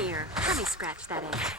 Here, let me scratch that itch.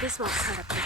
This won't hurt a bit.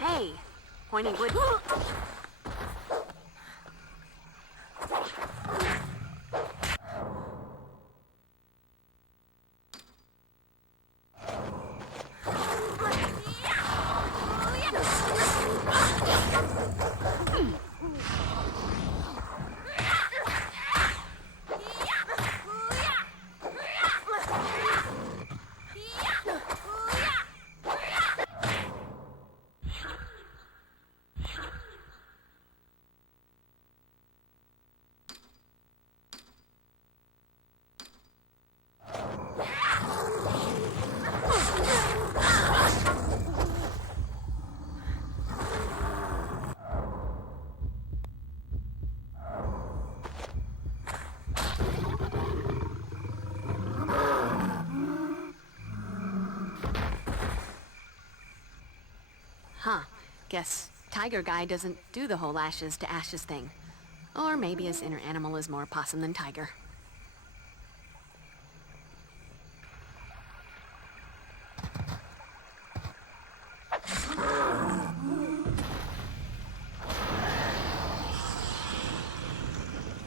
Hey, pointy wood. Huh. Guess Tiger Guy doesn't do the whole ashes to ashes thing. Or maybe his inner animal is more possum than tiger.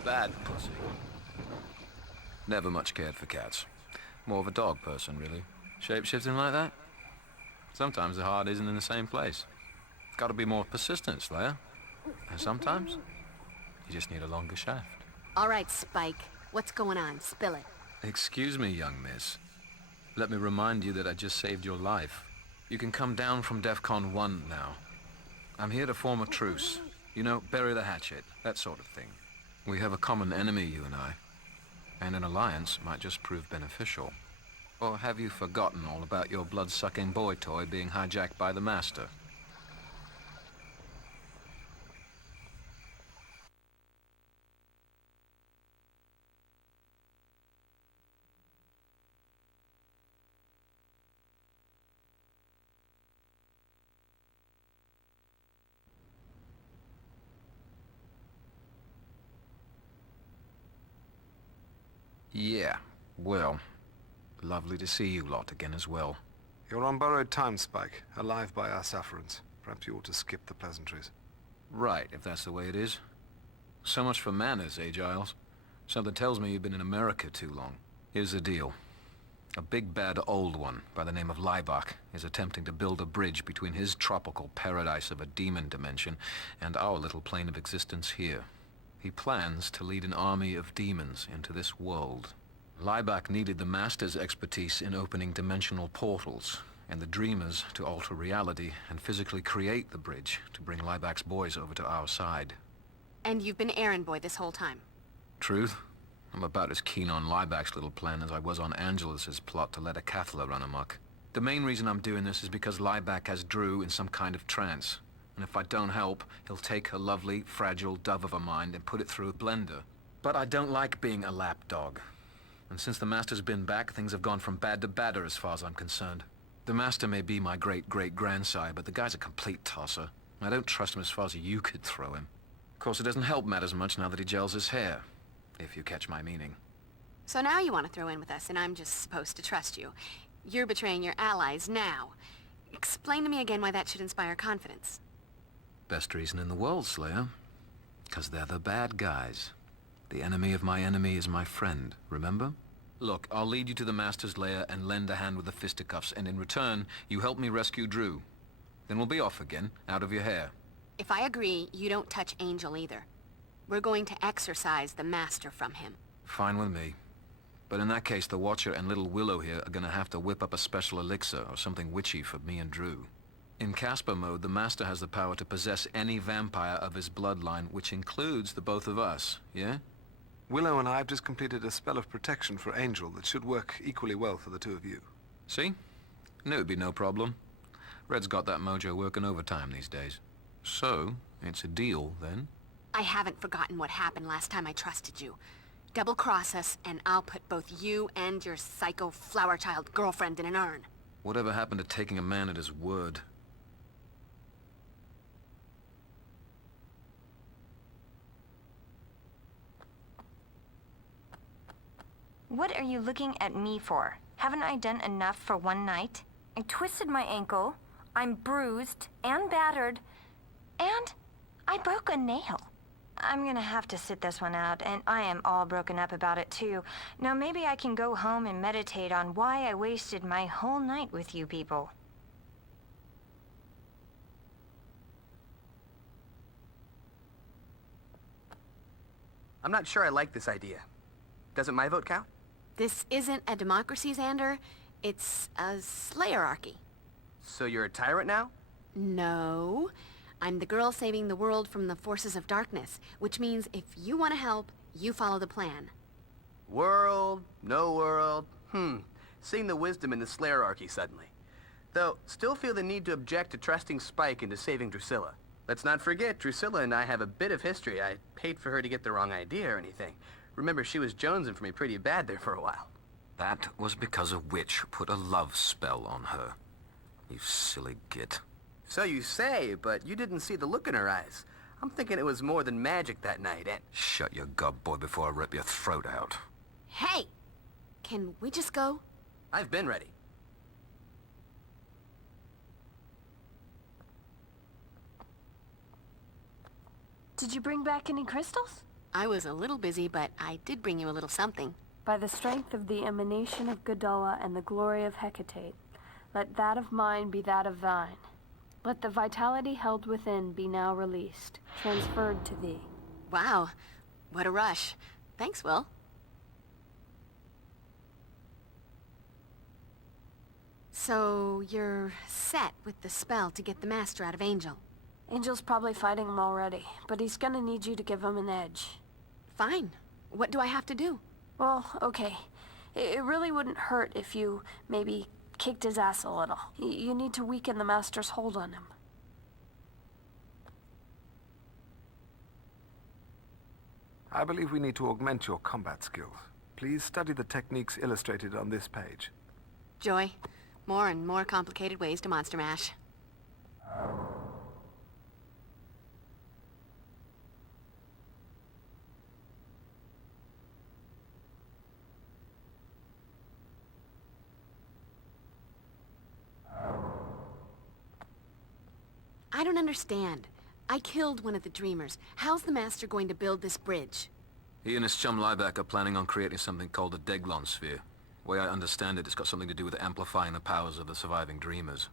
Bad pussy. Never much cared for cats. More of a dog person, really. Shape-shifting like that? Sometimes the heart isn't in the same place. Gotta be more persistent, Slayer. And sometimes, you just need a longer shaft. All right, Spike. What's going on? Spill it. Excuse me, young miss. Let me remind you that I just saved your life. You can come down from DEFCON 1 now. I'm here to form a truce. You know, bury the hatchet, that sort of thing. We have a common enemy, you and I. And an alliance might just prove beneficial. Or have you forgotten all about your blood-sucking boy toy being hijacked by the Master? Yeah, well, lovely to see you lot again as well. You're on borrowed time, Spike, alive by our sufferance. Perhaps you ought to skip the pleasantries. Right, if that's the way it is. So much for manners, eh, Giles? Something tells me you've been in America too long. Here's the deal. A big bad old one by the name of Laibach is attempting to build a bridge between his tropical paradise of a demon dimension and our little plane of existence here. He plans to lead an army of demons into this world. Laibach needed the Master's expertise in opening dimensional portals, and the Dreamers to alter reality and physically create the bridge to bring Laibach's boys over to our side. And you've been errand boy this whole time. Truth? I'm about as keen on Laibach's little plan as I was on Angelus's plot to let a Cathla run amok. The main reason I'm doing this is because Laibach has Drew in some kind of trance. And if I don't help, he'll take a lovely, fragile dove of a mind and put it through a blender. But I don't like being a lapdog. And since the Master's been back, things have gone from bad to badder as far as I'm concerned. The Master may be my great-great-grandsire, but the guy's a complete tosser. I don't trust him as far as you could throw him. Of course, it doesn't help matters much now that he gels his hair, if you catch my meaning. So now you want to throw in with us, and I'm just supposed to trust you. You're betraying your allies now. Explain to me again why that should inspire confidence. Best reason in the world, Slayer. 'Cause they're the bad guys. The enemy of my enemy is my friend, remember? Look, I'll lead you to the Master's lair and lend a hand with the fisticuffs, and in return, you help me rescue Drew. Then we'll be off again, out of your hair. If I agree, you don't touch Angel either. We're going to exorcise the Master from him. Fine with me. But in that case, the Watcher and little Willow here are gonna have to whip up a special elixir or something witchy for me and Drew. In Casper mode, the Master has the power to possess any vampire of his bloodline, which includes the both of us, yeah? Willow and I have just completed a spell of protection for Angel that should work equally well for the two of you. See? Knew it'd be no problem. Red's got that mojo working overtime these days. So, it's a deal, then? I haven't forgotten what happened last time I trusted you. Double-cross us, and I'll put both you and your psycho flower child girlfriend in an urn. Whatever happened to taking a man at his word? What are you looking at me for? Haven't I done enough for one night? I twisted my ankle, I'm bruised and battered, and I broke a nail. I'm gonna have to sit this one out, and I am all broken up about it too. Now maybe I can go home and meditate on why I wasted my whole night with you people. I'm not sure I like this idea. Doesn't my vote count? This isn't a democracy, Xander. It's a slayerarchy. So you're a tyrant now? No. I'm the girl saving the world from the forces of darkness, which means if you want to help, you follow the plan. World, no world. Seeing the wisdom in the slayerarchy suddenly. Though, still feel the need to object to trusting Spike into saving Drusilla. Let's not forget, Drusilla and I have a bit of history. I paid for her to get the wrong idea or anything. Remember, she was jonesing for me pretty bad there for a while. That was because a witch put a love spell on her. You silly git. So you say, but you didn't see the look in her eyes. I'm thinking it was more than magic that night, and... Shut your gob, boy, before I rip your throat out. Hey! Can we just go? I've been ready. Did you bring back any crystals? I was a little busy, but I did bring you a little something. By the strength of the emanation of Gadala and the glory of Hecate, let that of mine be that of thine. Let the vitality held within be now released, transferred to thee. Wow, what a rush. Thanks, Will. So, you're set with the spell to get the Master out of Angel. Angel's probably fighting him already, but he's gonna need you to give him an edge. Fine. What do I have to do? Well, okay. It really wouldn't hurt if you maybe kicked his ass a little. You need to weaken the Master's hold on him. I believe we need to augment your combat skills. Please study the techniques illustrated on this page. Joy. More and more complicated ways to monster mash. I don't understand. I killed one of the Dreamers. How's the Master going to build this bridge? He and his chum Liebeck are planning on creating something called a Deglon sphere. The way I understand it, it's got something to do with amplifying the powers of the surviving Dreamers.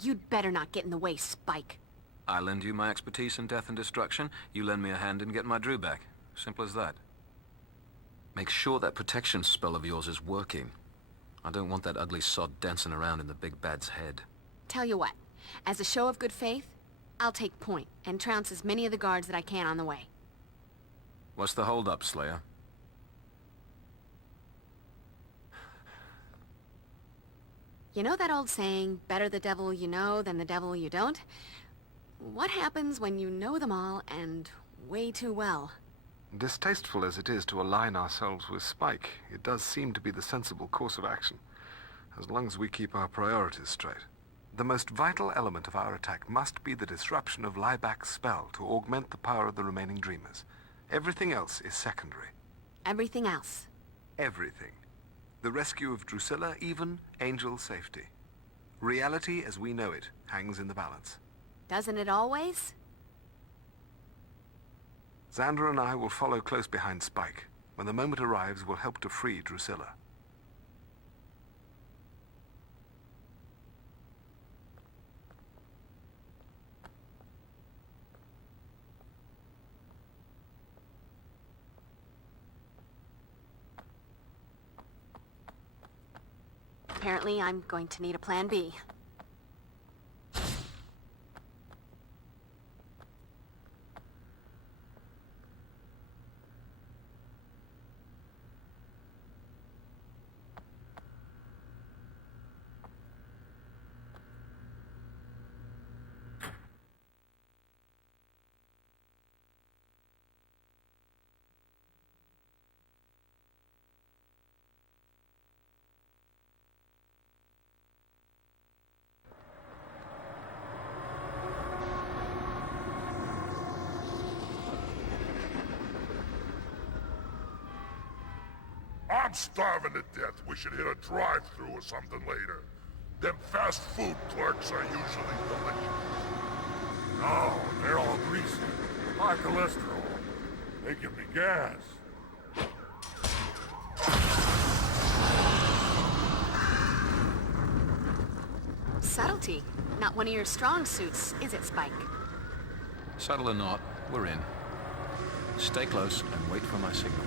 You'd better not get in the way, Spike. I lend you my expertise in death and destruction, you lend me a hand in getting my Drew back. Simple as that. Make sure that protection spell of yours is working. I don't want that ugly sod dancing around in the big bad's head. Tell you what, as a show of good faith, I'll take point and trounce as many of the guards that I can on the way. What's the hold-up, Slayer? You know that old saying, better the devil you know than the devil you don't? What happens when you know them all and way too well? Distasteful as it is to align ourselves with Spike, it does seem to be the sensible course of action, as long as we keep our priorities straight. The most vital element of our attack must be the disruption of Liebeck's spell to augment the power of the remaining Dreamers. Everything else is secondary. Everything else. Everything. The rescue of Drusilla, even Angel's safety. Reality as we know it hangs in the balance. Doesn't it always? Xander and I will follow close behind Spike. When the moment arrives, we'll help to free Drusilla. Apparently, I'm going to need a plan B. I'm starving to death. We should hit a drive-thru or something later. Them fast food clerks are usually delicious. No, they're all greasy. High cholesterol. They give me gas. Subtlety. Not one of your strong suits, is it, Spike? Subtle or not, we're in. Stay close and wait for my signal.